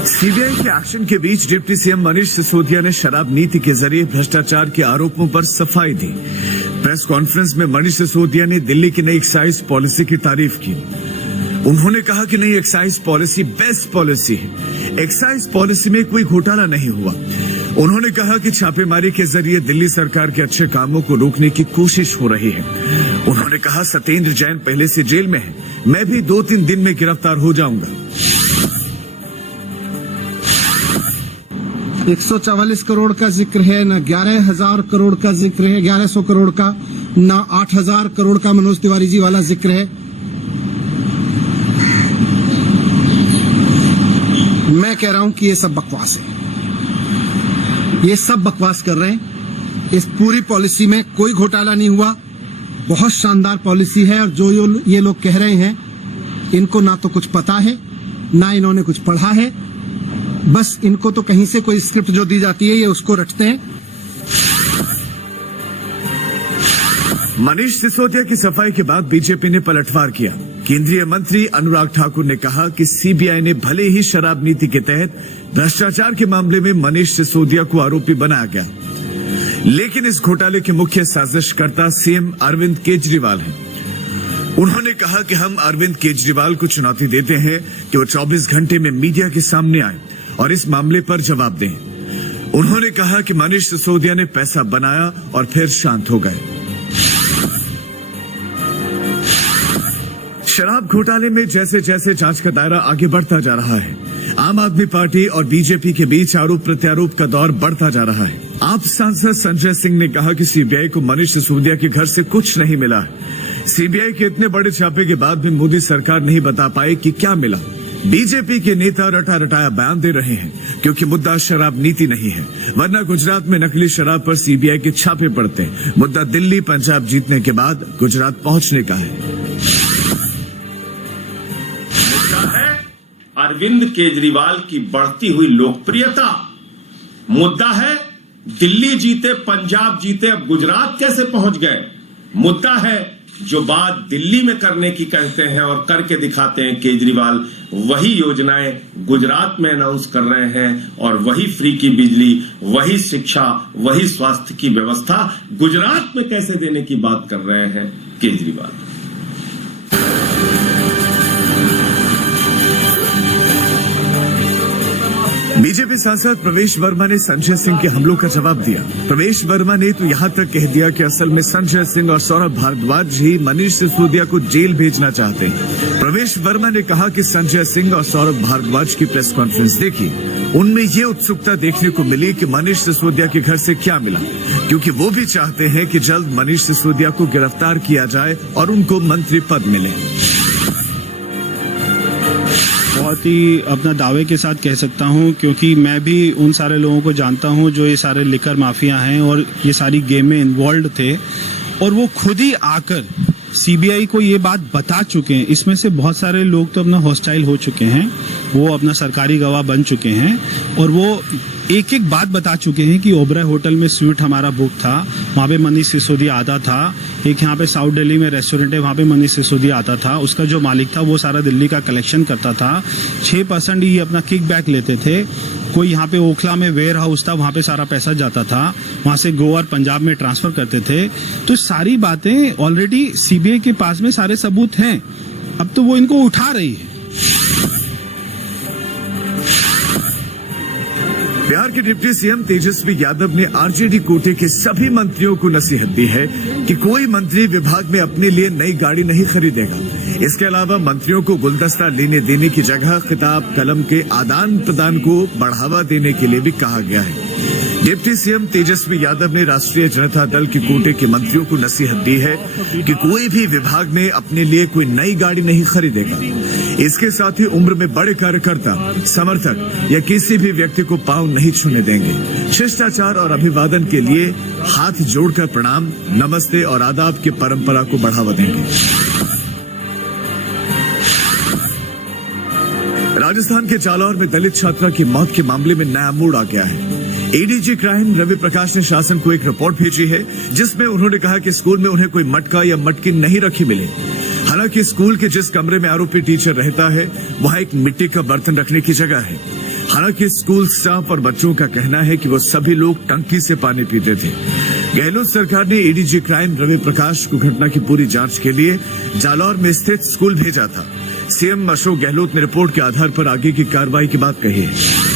CBI के action के बीच deputy CM Manish Sisodia ने शराब नीति के जरिए भ्रष्टाचार के आरोपों पर सफाई दी। प्रेस कॉन्फ्रेंस में मनीष सिसोदिया ने दिल्ली की नई एक्साइज पॉलिसी की तारीफ की। उन्होंने कहा कि नई एक्साइज पॉलिसी बेस्ट पॉलिसी है। एक्साइज पॉलिसी में कोई घोटाला नहीं हुआ। उन्होंने कहा कि छापेमारी के जरिए दिल्ली सरकार के अच्छे कामों को रोकने की कोशिश हो रही है। उन्होंने कहा सत्येंद्र जैन पहले से जेल में है, मैं भी 2-3 दिन में गिरफ्तार हो जाऊंगा। 144 करोड़ का जिक्र है, न 11,000 करोड़ का जिक्र है, 1100 करोड़ का, न 8,000 करोड़ का मनोज तिवारी जी वाला जिक्र है। मैं कह रहा हूं कि ये सब बकवास है। ये सब बकवास कर रहे हैं। इस पूरी पॉलिसी में कोई घोटाला नहीं हुआ। बहुत शानदार पॉलिसी है और जो ये लोग कह रहे हैं इनको ना तो कुछ पता है, ना इन्होंने कुछ पढ़ा है। बस इनको तो कहीं से कोई स्क्रिप्ट जो दी जाती है ये उसको रटते हैं। मनीष सिसोदिया की सफाई के बाद बीजेपी ने पलटवार किया। केंद्रीय मंत्री अनुराग ठाकुर ने कहा कि सीबीआई ने भले ही शराब नीति के तहत भ्रष्टाचार के मामले में मनीष सिसोदिया को आरोपी बनाया गया, लेकिन इस घोटाले के मुख्य साजिशकर्ता सीएम अरविंद केजरीवाल हैं। उन्होंने कहा कि हम अरविंद केजरीवाल को चुनौती देते हैं कि वो 24 घंटे में मीडिया के सामने आए और इस मामले पर जवाब दें। उन्होंने कहा कि मनीष सिसोदिया ने पैसा बनाया और फिर शांत हो गए। शराब घोटाले में जैसे जैसे जांच का दायरा आगे बढ़ता जा रहा है, आम आदमी पार्टी और बीजेपी के बीच आरोप प्रत्यारोप का दौर बढ़ता जा रहा है। आप सांसद संजय सिंह ने कहा कि सीबीआई को मनीष सिसोदिया के घर से कुछ नहीं मिला है। सीबीआई के इतने बड़े छापे के बाद भी मोदी सरकार नहीं बता पाई कि क्या मिला। बीजेपी के नेता रटा रटाया बयान दे रहे हैं क्योंकि मुद्दा शराब नीति नहीं है, वरना गुजरात में नकली शराब पर सीबीआई के छापे पड़ते हैं। मुद्दा दिल्ली पंजाब जीतने के बाद गुजरात पहुंचने का है। अरविंद केजरीवाल की बढ़ती हुई लोकप्रियता। मुद्दा है दिल्ली जीते, पंजाब जीते, अब गुजरात कैसे पहुंच गए। मुद्दा है जो बात दिल्ली में करने की कहते हैं और करके दिखाते हैं केजरीवाल, वही योजनाएं गुजरात में अनाउंस कर रहे हैं और वही फ्री की बिजली, वही शिक्षा, वही स्वास्थ्य की व्यवस्था गुजरात में कैसे देने की बात कर रहे हैं केजरीवाल। बीजेपी सांसद प्रवेश वर्मा ने संजय सिंह के हमलों का जवाब दिया। प्रवेश वर्मा ने तो यहां तक कह दिया कि असल में संजय सिंह और सौरभ भारद्वाज ही मनीष सिसोदिया को जेल भेजना चाहते हैं। प्रवेश वर्मा ने कहा कि संजय सिंह और सौरभ भारद्वाज की प्रेस कॉन्फ्रेंस देखी, उनमें ये उत्सुकता देखने को मिली कि मनीष सिसोदिया के घर से क्या मिला, क्योंकि वो भी चाहते हैं कि जल्द मनीष सिसोदिया को गिरफ्तार किया जाए और उनको मंत्री पद मिले। बहुत ही अपना दावे के साथ कह सकता हूं, क्योंकि मैं भी उन सारे लोगों को जानता हूं जो ये सारे लिकर माफिया हैं और ये सारी गेम में इन्वॉल्व थे, और वो खुद ही आकर सीबीआई को ये बात बता चुके हैं। इसमें से बहुत सारे लोग तो अपना हॉस्टाइल हो चुके हैं, वो अपना सरकारी गवाह बन चुके हैं और वो एक एक बात बता चुके हैं कि ओबराय होटल में स्वीट हमारा बुक था, वहाँ पे मनीष सिसोदिया आता था। एक यहाँ पे साउथ दिल्ली में रेस्टोरेंट है, वहाँ पे मनीष सिसोदिया आता था। उसका जो मालिक था वो सारा दिल्ली का कलेक्शन करता था। 6% ये अपना किकबैक लेते थे। कोई यहाँ पे ओखला में वेयर हाउस था, वहाँ पे सारा पैसा जाता था, वहाँ से गोवा और पंजाब में ट्रांसफर करते थे। तो सारी बातें ऑलरेडी सीबीआई के पास में सारे सबूत हैं, अब तो वो इनको उठा रही है। बिहार के डिप्टी सीएम तेजस्वी यादव ने आरजेडी कोटे के सभी मंत्रियों को नसीहत दी है कि कोई मंत्री विभाग में अपने लिए नई गाड़ी नहीं खरीदेगा। इसके अलावा मंत्रियों को गुलदस्ता लेने देने की जगह खिताब कलम के आदान प्रदान को बढ़ावा देने के लिए भी कहा गया है। डिप्टी सीएम तेजस्वी यादव ने राष्ट्रीय जनता दल के कोटे के मंत्रियों को नसीहत दी है कि कोई भी विभाग में अपने लिए कोई नई गाड़ी नहीं खरीदेगा। इसके साथ ही उम्र में बड़े कार्यकर्ता, समर्थक या किसी भी व्यक्ति को पांव नहीं छूने देंगे। शिष्टाचार और अभिवादन के लिए हाथ जोड़कर प्रणाम, नमस्ते और आदाब की परंपरा को बढ़ावा देंगे। राजस्थान के जालौर में दलित छात्रा की मौत के मामले में नया मोड़ आ गया है। एडीजी क्राइम रवि प्रकाश ने शासन को एक रिपोर्ट भेजी है जिसमें उन्होंने कहा कि स्कूल में उन्हें कोई मटका या मटकी नहीं रखी मिली। हालांकि स्कूल के जिस कमरे में आरोपी टीचर रहता है वहां एक मिट्टी का बर्तन रखने की जगह है। हालांकि स्कूल स्टाफ और बच्चों का कहना है कि वो सभी लोग टंकी से पानी पीते थे। गहलोत सरकार ने एडीजी क्राइम रवि प्रकाश को घटना की पूरी जांच के लिए जालौर में स्थित स्कूल भेजा था। सीएम अशोक गहलोत ने रिपोर्ट के आधार पर आगे की कार्रवाई की बात कही है।